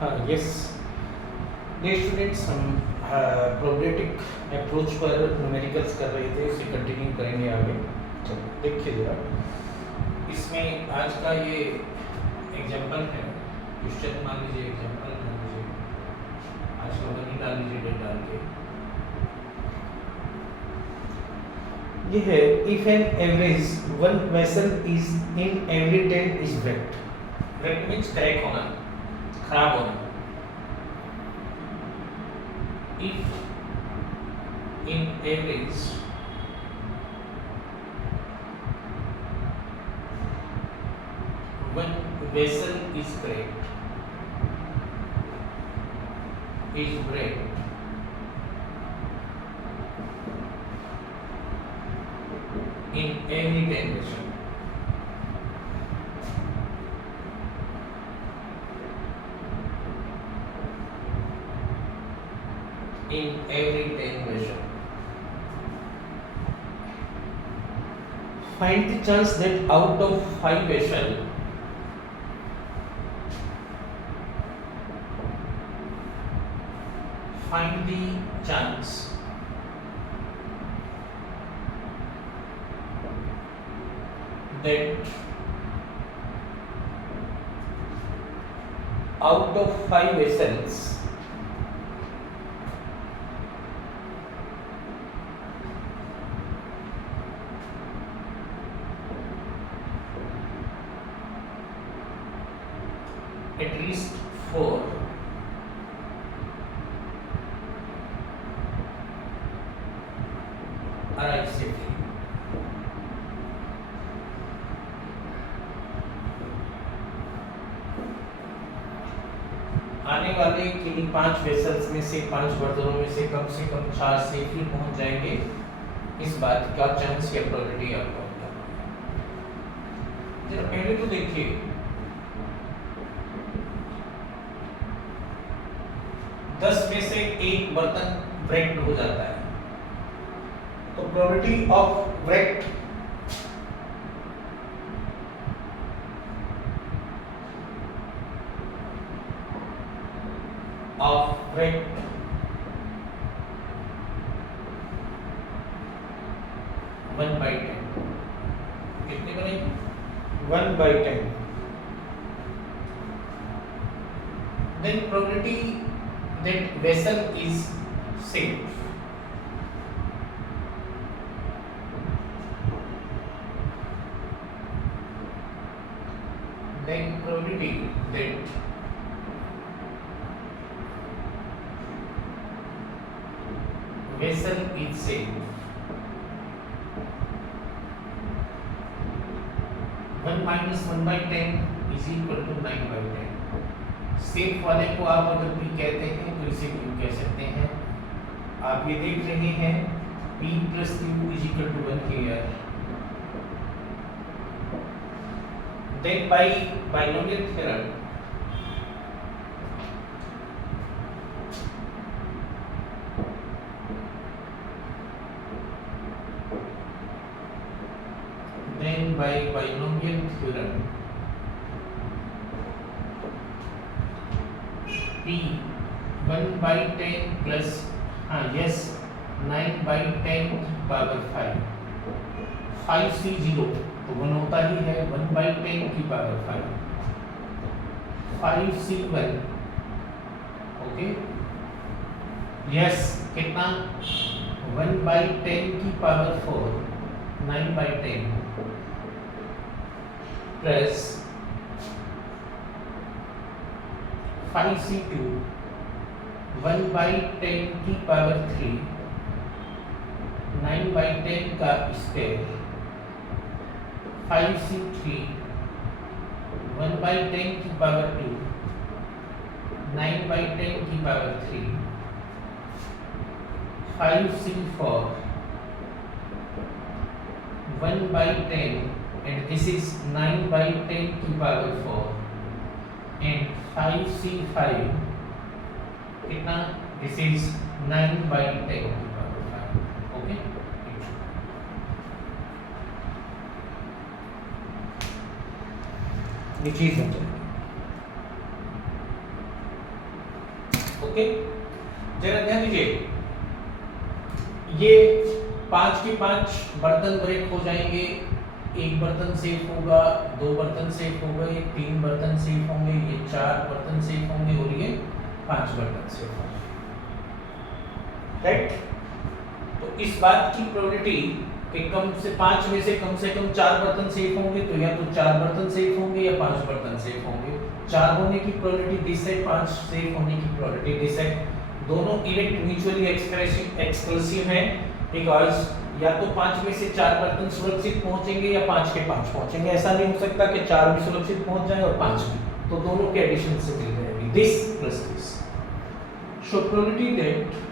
हाँ यस ये स्टूडेंट्स हम प्रोबेटिक अप्रोच पर न्यूमेरिकल्स कर रहे थे, इसे कंटिन्यू करेंगे आगे। चलो देखिए ज़रा, इसमें आज का ये एग्जाम्पल है, क्वेश्चन मान लीजिए, एग्जाम्पल मान लीजिए, आज का वही डाल लीजिए डेट डाल के। ये है if an average one vessel is in every 10 is wrecked। wrecked means crack होना, खराब होना। if in average one vessel is cracked, is break in every 10 vessel, in every 10 vessel, find the chance that out of 5 vessel find the chance that out of 5 vessels at least 4 arrive safely। आने वाले किन्हीं 5 वेसल्स में से, 5 बर्तनों में से कम 4 सेफली पहुंच जाएंगे, इस बात का चांस या प्रोबेबिलिटी आपको बताना है। जरा पहले तो देखिए, 10 में से एक बर्तन ब्रेक हो जाता है, तो probability of break one by 10 कितने बनेगी? 1/10। Then probability that vessel is safe, then probability that vessel is safe, 1 minus 1/10 is equal to 9/10। सेफ वाले को आप अगर p कहते हैं तो इसे q कह सकते हैं। आप ये देख रहे हैं p plus q is equal to 1 here। Then by binomial theorem p 1/10 plus 9/10 पावर 5 से 0 तो 1 होता ही है, 1/10 की पावर 5 से 1 ओके यस कितना 1/10 की पावर 4 9/10 प्लस 5 से 2 1/10 की पावर 3 9/10 का स्क्वायर 5 से 3 1/10 की पावर 2 9/10 की पावर 3 5 से 4 1/10 and this is 9/10 की पावर 4 and 5 से 5 कितना this is 9/10 की पावर 5 ओके ये चीज है। ओके, जरा ध्यान दीजिए, ये 5 के 5 बर्तन ब्रेक हो जाएंगे, एक बर्तन सेफ होगा, 2 बर्तन सेफ हो गए, 3 बर्तन सेफ होंगे, ये 4 बर्तन सेफ होंगे और ये 5 बर्तन सेफ होंगे, राइट। तो इस बात की प्रोबेबिलिटी कि कम से 5 में से कम 4 बर्तन सेफ होंगे, तो या तो 4 बर्तन सेफ होंगे या 5 बर्तन सेफ होंगे। 4 होने की प्रोबेबिलिटी दिस है, 5 सेफ होने की प्रोबेबिलिटी दिस है। दोनों इवेंट म्यूचुअली एक्सक्लूसिव हैं, बिकॉज़ या तो 5 में से 4 बर्तन सुरक्षित पहुंचेंगे या 5 के 5 पहुंचेंगे। ऐसा नहीं हो सकता कि 4 भी सुरक्षित पहुंच जाएं और 5 भी, तो दोनों के एडिशन से मिल जाएगी this plus this. So probability that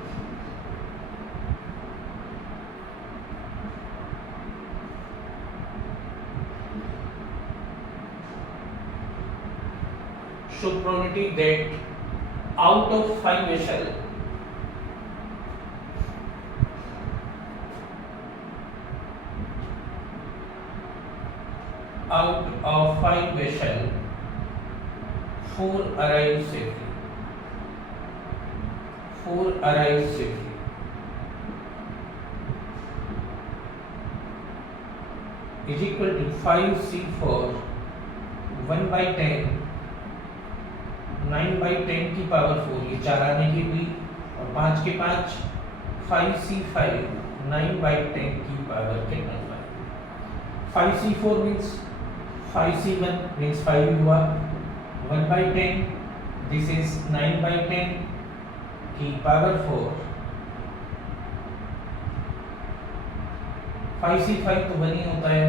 probability that out of 5 vessel out of 5 vessel 4 arrive safely, 4 arrive safely, is equal to 5C4 1/10 9/10 की पावर 4, ये 4 आने की हुई, और 5 के 5 5C5 9/10 की पावर के 5C4 मीन्स 5C1 मीन्स 5 हुआ, 1/10 दिस इज 9/10 की पावर 4, 5C5 तो 1 ही होता है,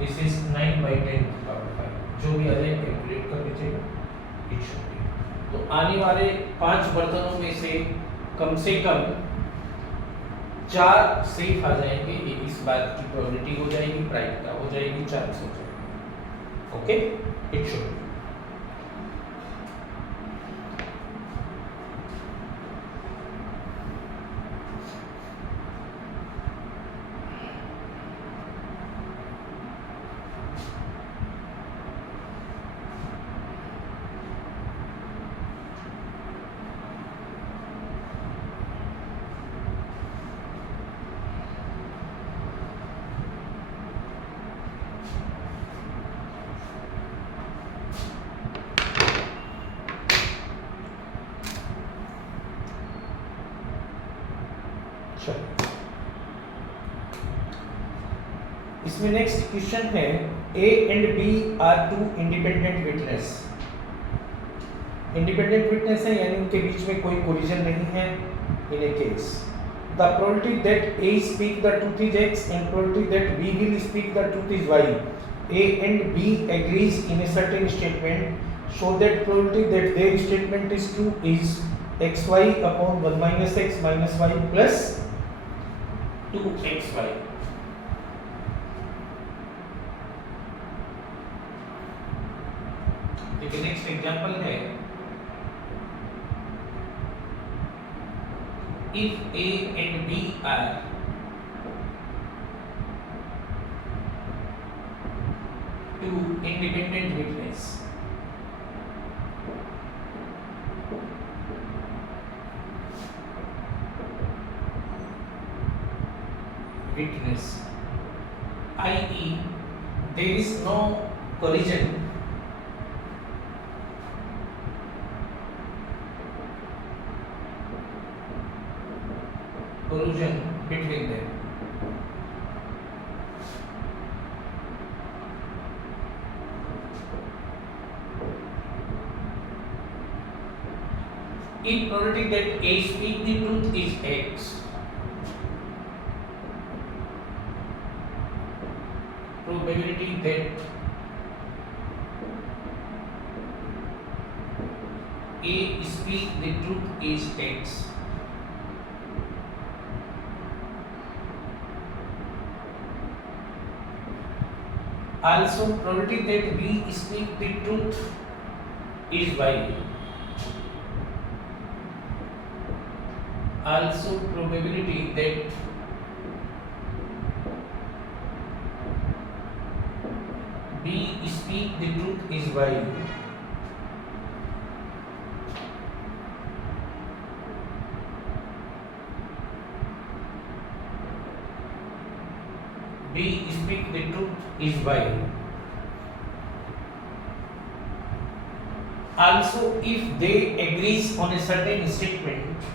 दिस इज 9/10 की पावर 5, जो भी आ जाए कैलकुलेट कर लीजिएगा। तो आने वाले 5 बर्तनों में से कम 4 सेफ आ जाएंगे, ये इस बात की प्रोबेबिलिटी हो जाएगी, प्रायिकता हो जाएगी, चांस हो जाएगी। ओके, इट शुड इसमें नेक्स्ट क्वेश्चन है, A and B are 2 independent witness. Independent witness है यानी उनके बीच में कोई कोलिजन नहीं है। In a case the probability that A speak the truth is x and probability that B will speak the truth is y। A and B agrees in a certain statement, so that probability that their statement is true is xy upon 1 minus x minus y plus 2xy। देखिए next example है, if A and B are two independent witness, i.e. there is no collision between them, if probability that A speak the truth is x, probability that A speak the truth is x, also probability that B speak the truth is y, also probability that B speak the truth is y, B speak the truth is Y. Also, if they agrees on a certain statement,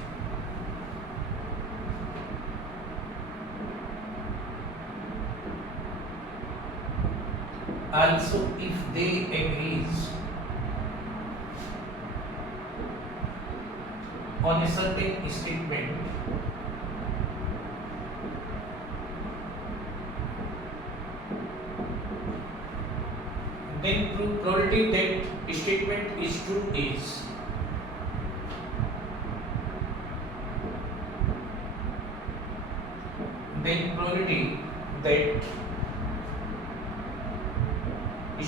also if they agrees on a certain statement, then probability that statement is true is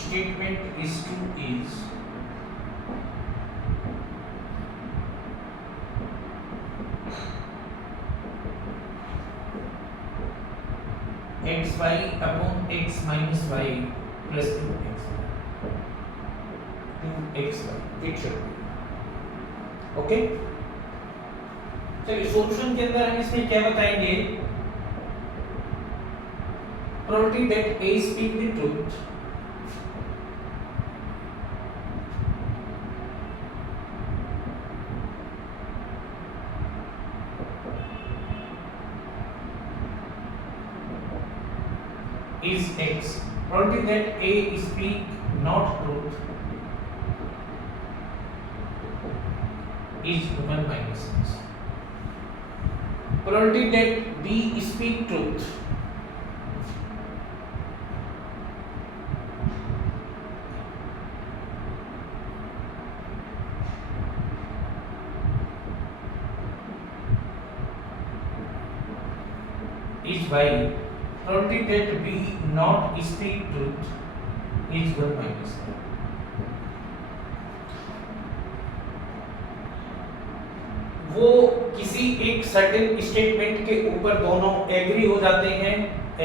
statement is true is xy upon x minus y plus 2xy. It should be okay. चलिए सॉल्यूशन के अंदर हम इसमें क्या बताएंगे, probability that A speak the truth is x, probability that A speak not truth is 1 minus x. Probability that B speak truth is y. Probability that B not speak truth is 1 minus y. वो किसी एक certain statement के ऊपर दोनों एग्री हो जाते हैं।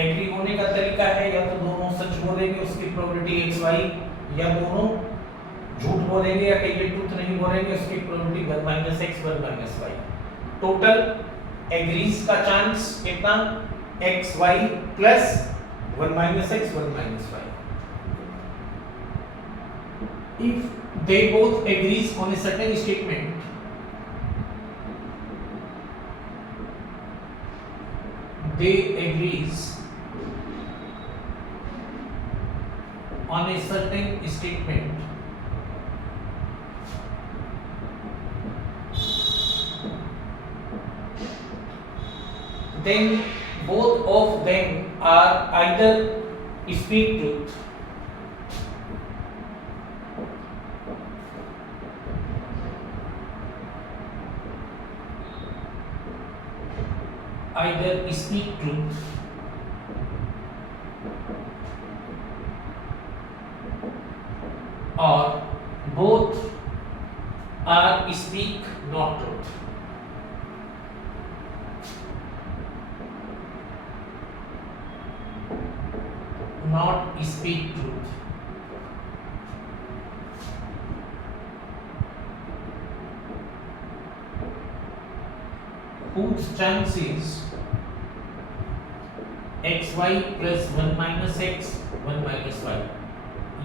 एग्री होने का तरीका है या तो दोनों सच बोलेंगे उसकी प्रोबेबिलिटी एक्स वाई, या दोनों झूठ बोलेंगे या कहीं ट्रूथ नहीं बोलेंगे उसकी probability 1 minus x 1 minus y. Total agrees का चांस कितना, x y plus 1 minus x 1 minus y. If they both agrees on a certain statement, they agrees on a certain statement, then both of them are either speak truth or both are speak not truth. Not speak truth. Whose chance is xy plus 1 minus x 1 minus y।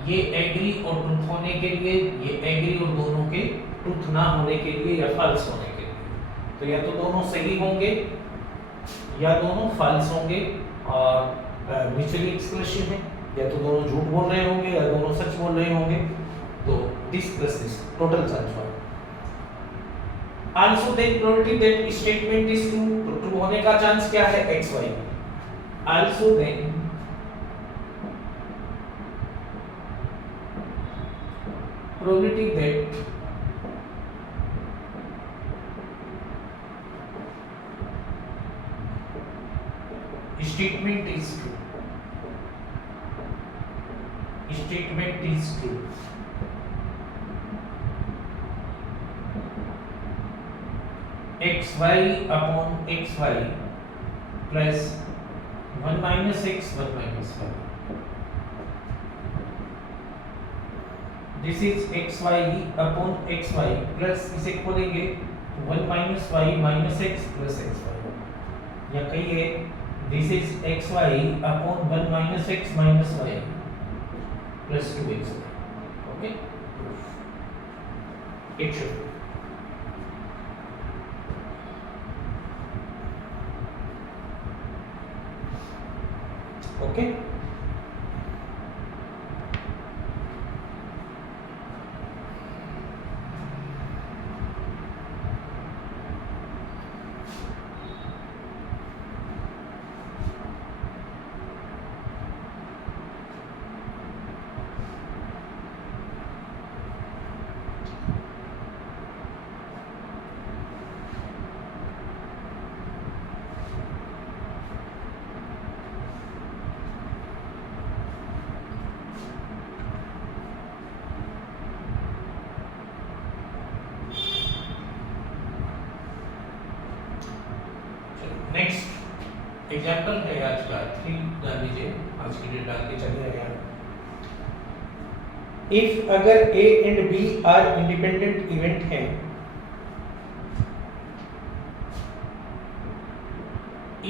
ये एग्री और ट्रूथ होने के लिए, ये एग्री और दोनों के ट्रूथ ना होने के लिए या फॉल्स होने के लिए, तो या तो दोनों सही होंगे या दोनों फॉल्स होंगे और म्यूचुअली एक्सक्लूसिव है, या तो दोनों झूठ बोल रहे होंगे या दोनों सच बोल रहे होंगे। तो this plus this total chance for. Also then probability that statement is true, true होने का चांस क्या है x y. Also then probability that statement is true, statement is true, xy upon xy plus 1 minus x 1 minus y। This is xy upon xy plus इसे खोलेंगे 1 minus y minus x plus xy, या कहिए this is xy upon 1 minus x minus y plus 2xy. Okay, it should be. Okay. Next example है आज का 3 डाल लीजिए, आज की डेट डाल के चलिए यार. इफ अगर A and B are independent event हैं,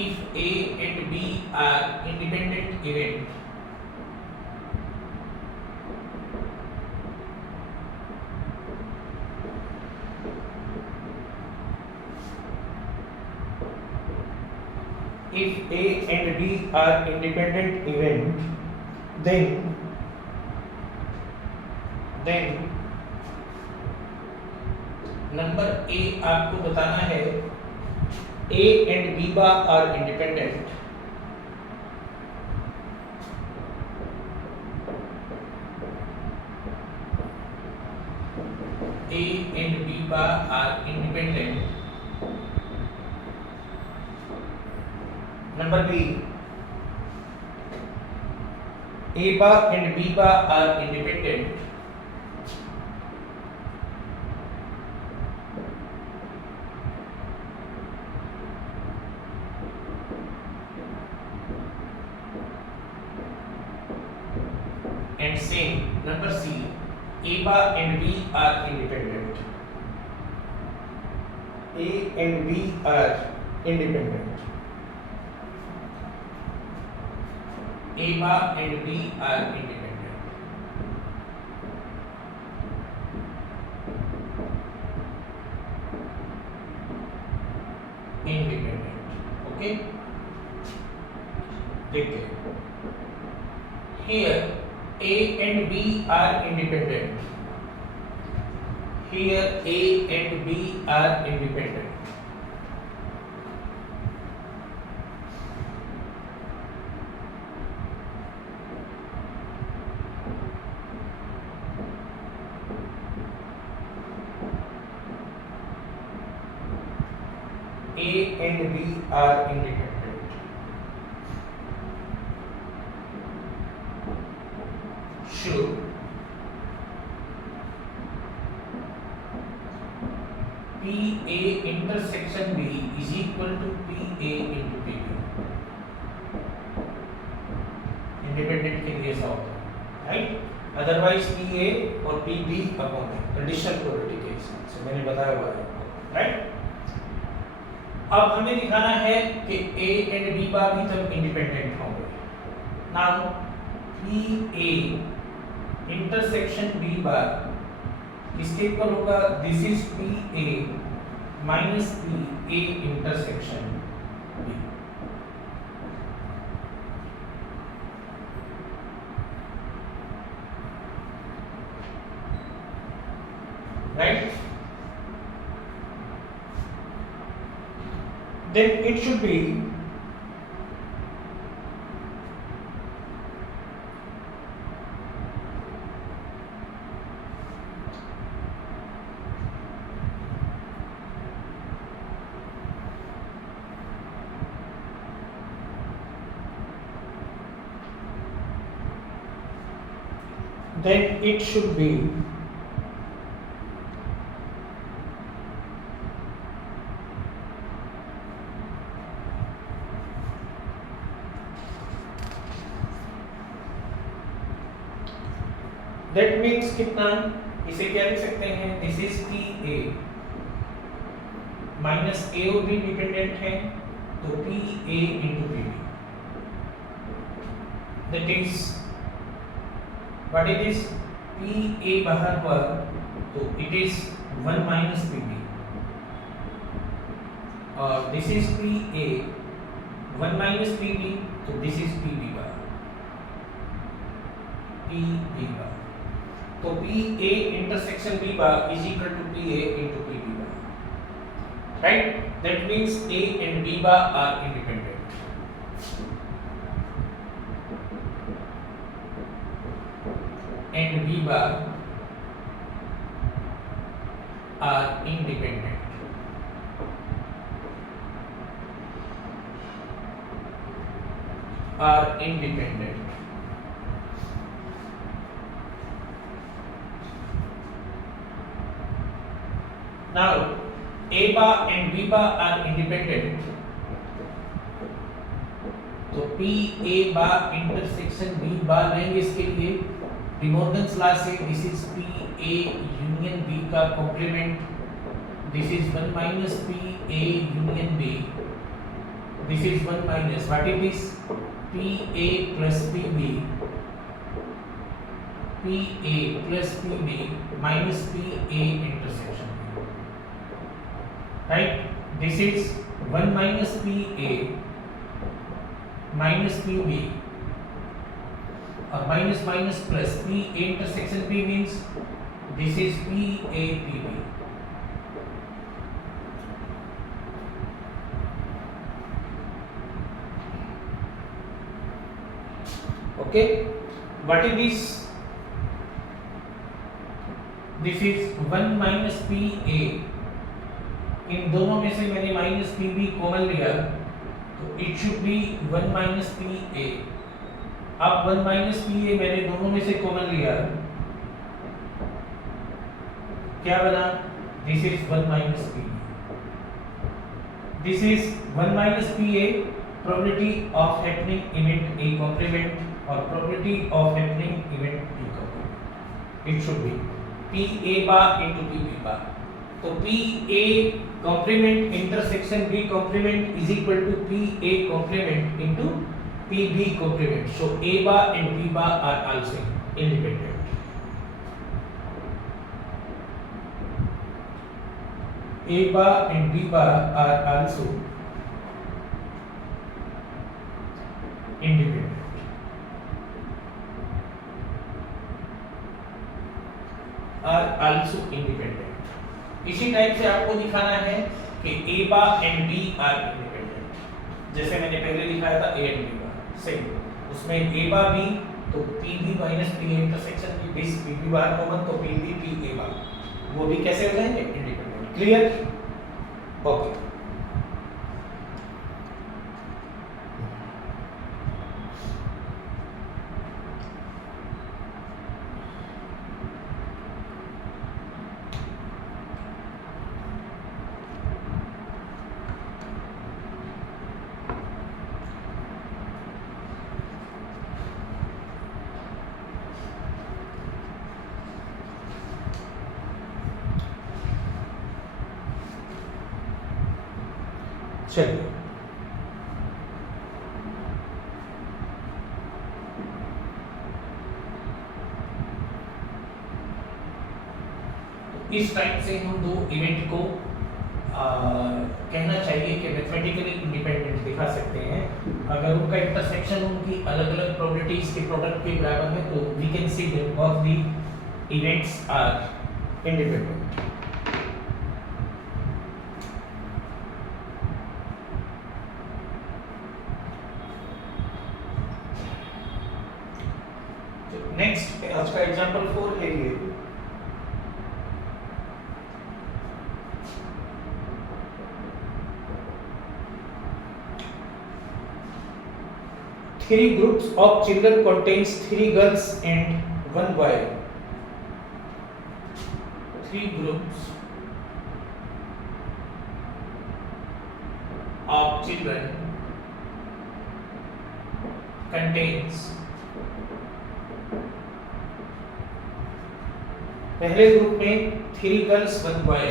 if A and B are independent event, if A and B are independent event, then number A आपको बताना है A and B bar are independent, A and B bar are independent. Number B, A bar and B bar are independent. And same, number C, A bar and B are independent. A and B are independent. A bar and B are independent. Independent. Okay. देखिए. Here A and B are independent. Here A and B are independent. A and B are independent. Should PA intersection B is equal to PA into PB. Independent के लिए ऐसा होता है, right? Otherwise PA और PB upon conditional probability के हिसाब से मैंने बताया हुआ है, right? अब हमें दिखाना है कि A एंड B बार भी तब इंडिपेंडेंट होंगे. नाउ PA इंटरसेक्शन B बार किसके इक्वल होगा? This is PA minus PA intersection B. Right? Then it should be that means कितना, इसे क्या लिख सकते हैं? This is PA minus A और B डिपेंडेंट है तो PA into PB. that is what it is PA बाहर हुआ तो it is 1 minus PB और this is PA 1 minus PB तो this is PB बार PB बार तो PA intersection B bar is equal to PA into PB bar, right? That means A and B bar are independent. And B bar are independent. Are independent. Now A bar and B bar are independent. तो P A bar intersection B bar लेंगे इसके लिए De Morgan's law से this is P A union B का complement. This is 1 minus P A union B. This is 1 minus what it is P A plus P B. P A plus P B minus P A intersection. Right? This is 1 minus PA minus PB or minus minus plus PA intersection P means this is PA PB. Okay? What is this? This is 1 minus PA. इन दोनों में से मैंने minus P B common लिया तो it should B 1 minus P ए. अब 1 minus P ए मैंने दोनों में से कॉमन लिया क्या बना this is 1 minus P this is 1 minus P A probability of happening event A complement और probability of happening event B complement. It should be P A bar into P B bar. तो P A complement intersection B complement is equal to P A complement into P B complement. So A bar and B bar are also independent. A bar and B bar are also independent. Are also independent. इसी type से आपको दिखाना है कि A bar and B are independent. जैसे मैंने पहले दिखाया था A and B bar same उसमें A बार B तो PB माइनस PA इंटरसेक्शन की दिस PB बार कॉमन तो PB PA बार वो भी कैसे हो जाएंगे इंडिपेंडेंट. क्लियर? ओके. चलिए इस टाइप से हम दो इवेंट को कहना चाहिए कि मैथमेटिकली इंडिपेंडेंट दिखा सकते हैं. अगर उनका इंटरसेक्शन उनकी अलग अलग प्रोबेबिलिटीज के प्रोडक्ट के बराबर है तो we can see that both the events are independent. Next आज का एग्जांपल 4 ले लिए. Three groups of children contains 3 girls and 1 boy. 3 groups of children contains पहले ग्रुप में 3 गर्ल्स 1 बॉय.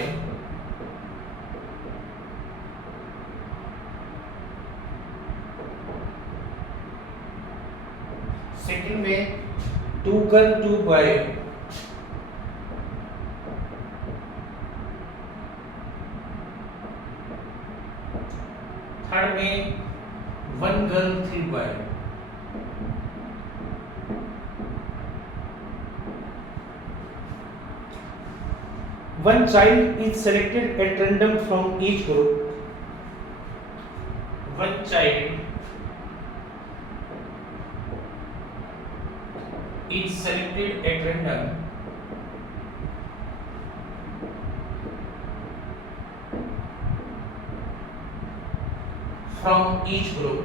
सेकंड में 2 गर्ल 2 बॉय, थर्ड में 1 गर्ल 3 boy, one child is selected at random from each group. One child is selected at random from each group.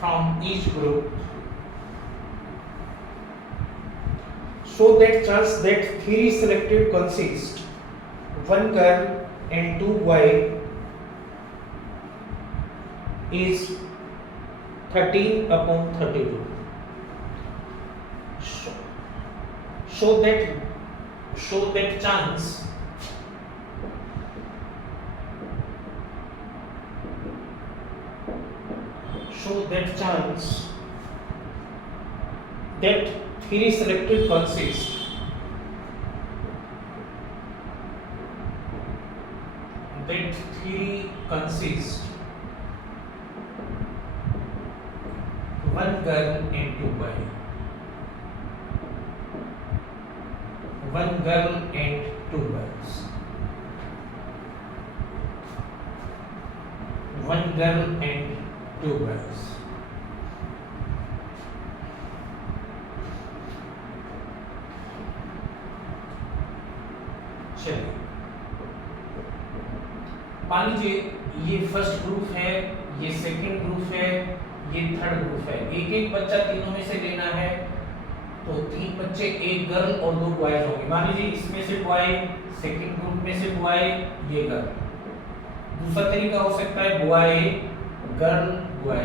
From each group, so that chance that 3 selected consist 1 girl and 2 boy is 13 upon 32. So that chance that 3 selected consist one girl and 2 boy, one girl and 2 boys, one girl and 2 boys. चलिए, मान लीजिए ये first group है, ये second group है, ये third group है। एक एक बच्चा तीनों में से लेना है, तो 3 बच्चे, 1 गर्ल और 2 बॉयज होंगे। मान लीजिए इसमें से बॉय, सेकंड ग्रुप में से बॉय, ये गर्ल। दूसरा तरीका हो सकता है बॉय गर्ल बॉय।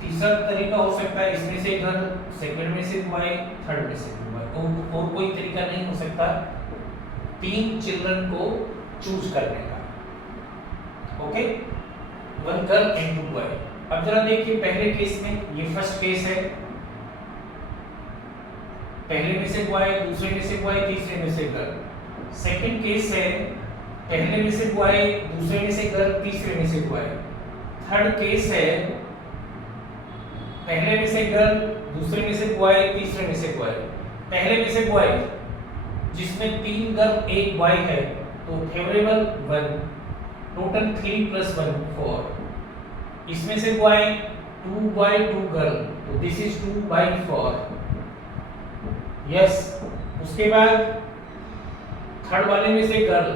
तीसरा तरीका हो सकता है इसमें से गर्ल, सेकंड में से बॉय, थर्ड में से बॉय। और कोई तरीका नहीं हो सकता 3 चिल्ड्रन को चूज करने का। ओके, 1 गर्ल एंड 2 बॉय। अब जरा देखिए पहले केस में, ये फर्स्ट केस है, पहले में से बॉय, दूसरे में से बॉय, तीसरे में से गर्ल। सेकंड केस है, पहले में से बॉय, दूसरे में से गर्ल, तीसरे में से बॉय। थर्ड केस है, पहले में से गर्ल, दूसरे में से बॉय, तीसरे में से बॉय। पहले में से बॉय जिसमें 3 गर्ल 1 बॉय है, तो फेवरेबल 1, टोटल 3 + 1 4। इसमें से बॉय 2 बॉय 2 गर्ल, तो दिस इज 2/4। यस, उसके बाद थर्ड वाले में से गर्ल,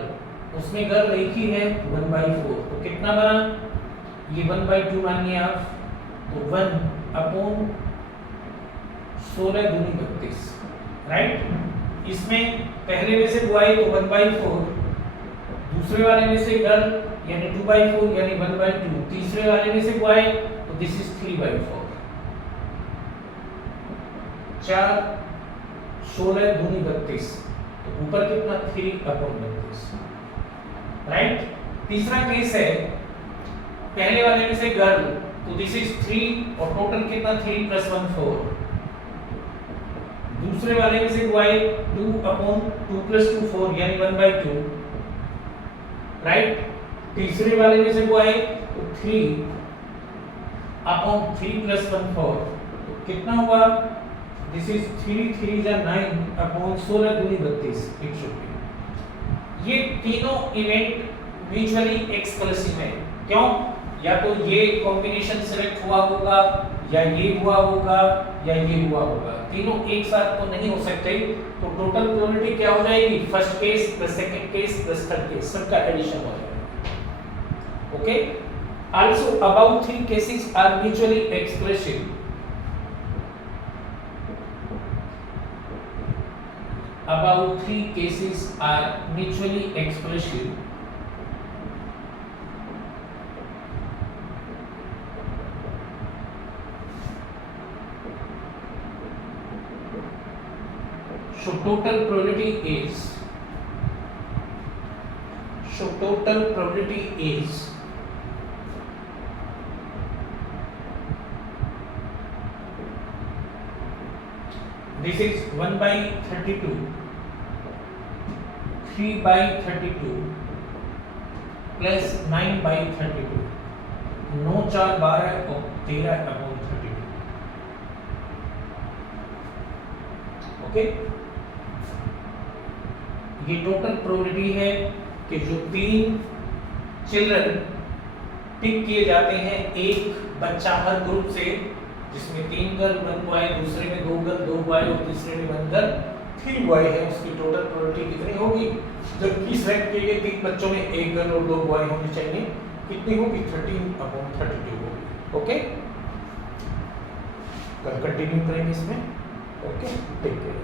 उसमें गर्ल एक ही है, 1/4। तो कितना बना, ये 1/2 मानिए आप, तो 1/16 दूनी 32, राइट। इसमें पहले में से बॉय तो 1/4, दूसरे वाले में से गर्ल यानी 2/4 यानी 1/2, तीसरे वाले में से बॉय तो दिस इज 3/4। 4 16 दूनी 32, तो ऊपर कितना 3/32, राइट। तीसरा केस है, पहले वाले में से गर्ल तो दिस इज 3 और टोटल कितना 3 + 1 4। दूसरे वाले में से बॉय 2/2 + 2 4 यानी 1/2, राइट। तीसरे वाले में से बॉय तो 3/3 + 1 4, तो कितना हुआ, दिस इज 3 3 जा 9/16 दूनी 32। It should B. ये तीनों इवेंट म्यूचुअली एक्सक्लूसिव है। क्यों? या तो ये कॉम्बिनेशन सिलेक्ट हुआ होगा, या ये हुआ होगा, या ये हुआ होगा। तीनों एक साथ तो नहीं हो सकते। तो टोटल प्रोबेबिलिटी क्या हो जाएगी, first case plus second case plus third case, सबका एडिशन हो जाएगा। Okay, also about 3 cases are mutually exclusive. About 3 cases are mutually exclusive. So total probability total probability is this is 1 by 32, 3 by 32 plus 9 by 32, 9 4 12 और 13 अपॉन 32। ओके, ये total probability है कि जो 3 children pick किए जाते हैं एक बच्चा हर ग्रुप से, जिसमें 3 गर्ल 1 बॉय, दूसरे में 2 गर्ल 2 बॉय और तीसरे में 1 गर्ल 3 बॉय है, उसकी टोटल प्रोबेबिलिटी कितनी होगी? जबकि सेलेक्ट किए गए 3 बच्चों में 1 गर्ल और 2 बॉय होने चाहिए, कितनी होगी? 13/32 होगी। ओके, कल कंटिन्यू करेंगे इसमें। Okay, take care.